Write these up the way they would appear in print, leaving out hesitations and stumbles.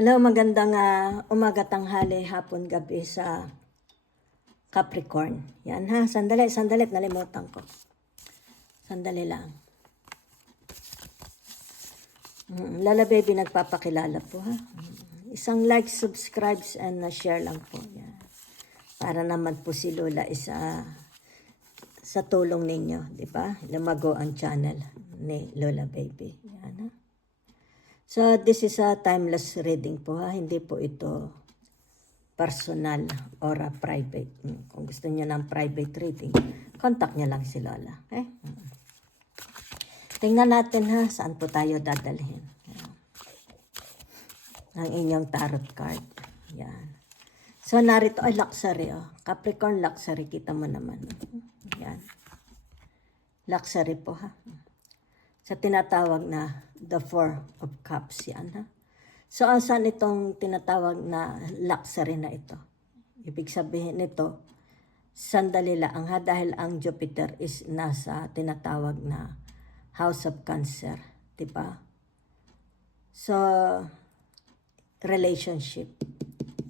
Hello, magandang umaga, tanghali, hapon, gabi sa Capricorn. Yan ha, sandali, nalimutan ko. Sandali lang. Lala Baby nagpapakilala po ha. Isang like, subscribes, and share lang po. Yan. Para naman po si Lola sa tulong ninyo, di ba? Lumago ang channel ni Lola Baby. Yan ha. So, this is a timeless reading po ha. Hindi po ito personal or private. Kung gusto niyo ng private reading, contact niyo lang si Lola. Okay? Tingnan natin ha, saan po tayo dadalhin. Ang inyong tarot card. Yan. So, narito ay luxury. Oh. Capricorn luxury. Kita mo naman. Yan. Luxury po ha. Sa tinatawag na the Four of Cups. Yan ha. So, saan itong tinatawag na luxury na ito? Ibig sabihin nito, sandali lang ha, dahil ang Jupiter is nasa tinatawag na House of Cancer. Diba? So, relationship.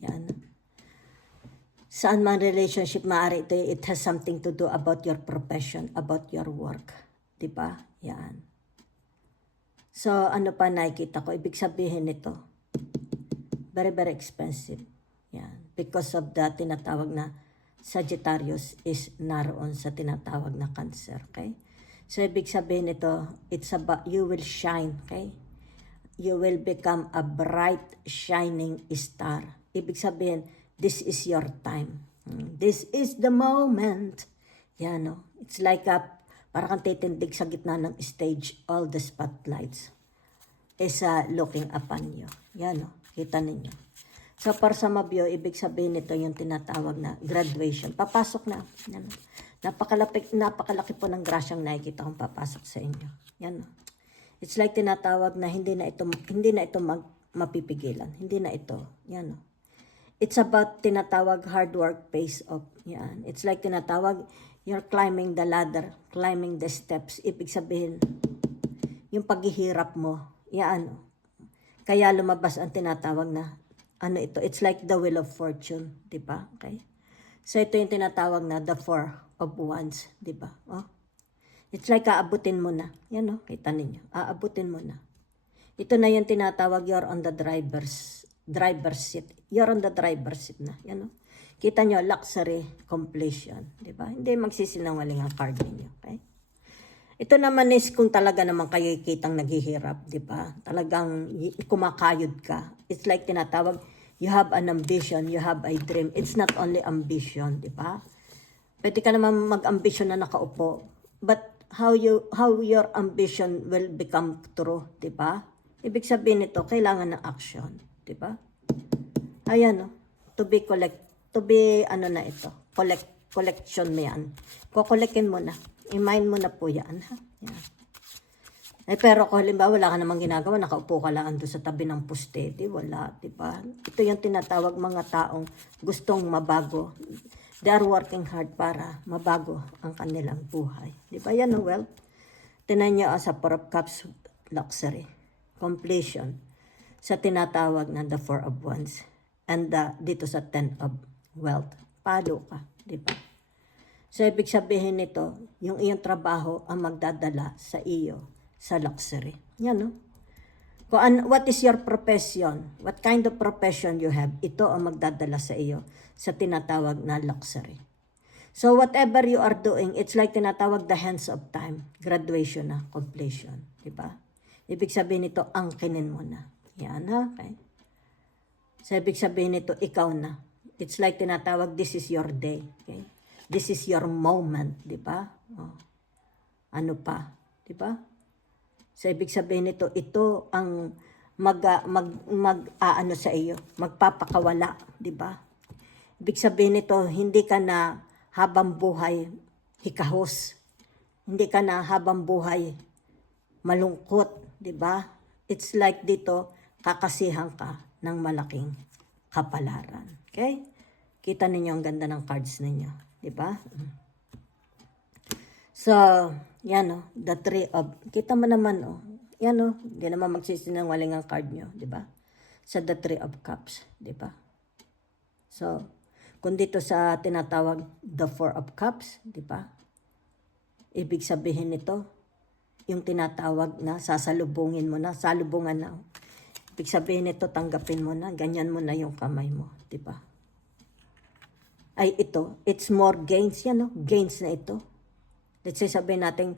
Yan. Saan man relationship, maaari ito, it has something to do about your profession, about your work. Diba? Yan. So, ano pa nakikita ko? Ibig sabihin nito, very, very expensive. Yan. Because of the tinatawag na Sagittarius is naroon sa tinatawag na Cancer. Okay? So, ibig sabihin nito, it's about, you will shine. Okay? You will become a bright, shining star. Ibig sabihin, this is your time. This is the moment. Yan, no? It's like parang kang titindig sa gitna ng stage, all the spotlights is looking upon you. Yan, no? Kita ninyo. So, para sa mabyo, ibig sabihin nito yung tinatawag na graduation. Papasok na. Yan, no? Napakalaki po ng grasyang nakikita kong papasok sa inyo. Yan, no? It's like tinatawag na hindi na ito mapipigilan. Hindi na ito. Yan, no? It's about tinatawag hard work pays off. Yan. It's like tinatawag you're climbing the ladder, climbing the steps. Ibig sabihin, yung paghihirap mo, yan. Kaya lumabas ang tinatawag na, ano ito, it's like the wheel of fortune, di ba? Okay? So, ito yung tinatawag na the Four of Wands, di ba? Oh. It's like aabutin mo na. Yan, oh, kita ninyo. Aabutin mo na. Ito na yung tinatawag, you're on the driver's seat. You're on the driver's seat na. Yan, oh. Kita nyo, luxury completion. Diba? Hindi magsisinungaling ang card ninyo. Okay? Ito naman is kung talaga naman kayo kitang naghihirap. Diba? Talagang kumakayod ka. It's like tinatawag, you have an ambition, you have a dream. It's not only ambition. Diba? Pwede ka naman mag-ambition na nakaupo. But how your ambition will become true. Diba? Ibig sabihin nito, kailangan ng action. Diba? Ayan, no? To be, ano na ito, collection mo yan. Kukolekin mo na. I-mind mo na po yan, ha? Yan. Eh, pero kung halimbawa, wala ka namang ginagawa, nakaupo ka lang doon sa tabi ng poste, wala, diba? Ito yung tinatawag mga taong gustong mabago. They are working hard para mabago ang kanilang buhay. Diba yan, no? Well, tinan nyo sa Four of Cups, luxury, completion, sa tinatawag na the Four of Wands, and dito sa Ten of Wealth. Palo ka, di ba? So, ibig sabihin nito, yung iyong trabaho ang magdadala sa iyo sa luxury. Yan, no? What is your profession? What kind of profession you have? Ito ang magdadala sa iyo sa tinatawag na luxury. So, whatever you are doing, it's like tinatawag the hands of time. Graduation na, completion. Di ba? Ibig sabihin nito, angkinin mo na. Yan, ha? Okay? So, ibig sabihin nito, ikaw na. It's like tinatawag, this is your day. Okay? This is your moment, di ba? Oh. Ano pa? Di ba? So, ibig sabihin nito, ito ang ano sa iyo, magpapakawala, di ba? Ibig sabihin nito, hindi ka na habang buhay hikahos. Hindi ka na habang buhay malungkot, di ba? It's like dito, kakasihan ka ng malaking kapalaran. Okay? Kita ninyo ang ganda ng cards ninyo. Diba? So, yan o. The Three of... Kita mo naman o. Yan o. Hindi naman magsisinungaling ang card nyo. Diba? sa the Three of Cups, di ba? So, kung dito sa tinatawag the Four of Cups, di ba? Ibig sabihin nito, yung tinatawag na sasalubungin mo na, salubungan na. Ibig sabihin nito, tanggapin mo na, ganyan mo na yung kamay mo, di ba? Ay ito, it's more gains yan, no? Gains na ito. Let's say sabihin natin,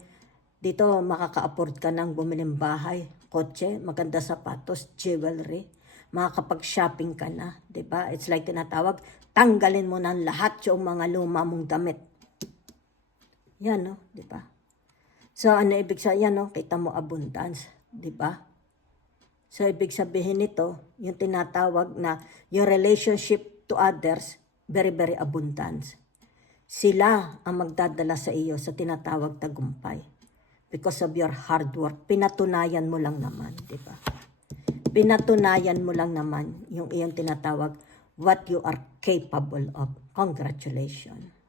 dito makaka-afford ka ng bumiling bahay, kotse, maganda sapatos, jewelry, makakapag-shopping ka na, di ba? It's like tinatawag, tanggalin mo na lahat yung mga luma mong damit. Yan, no? Di ba? So, ano ibig sabihin, yan, no? Kita mo abundance, di ba? So, ibig sabihin nito, yung tinatawag na yung relationship to others, very, very abundance. Sila ang magdadala sa iyo sa tinatawag tagumpay. Because of your hard work, pinatunayan mo lang naman, di ba? Pinatunayan mo lang naman yung iyong tinatawag what you are capable of. Congratulations.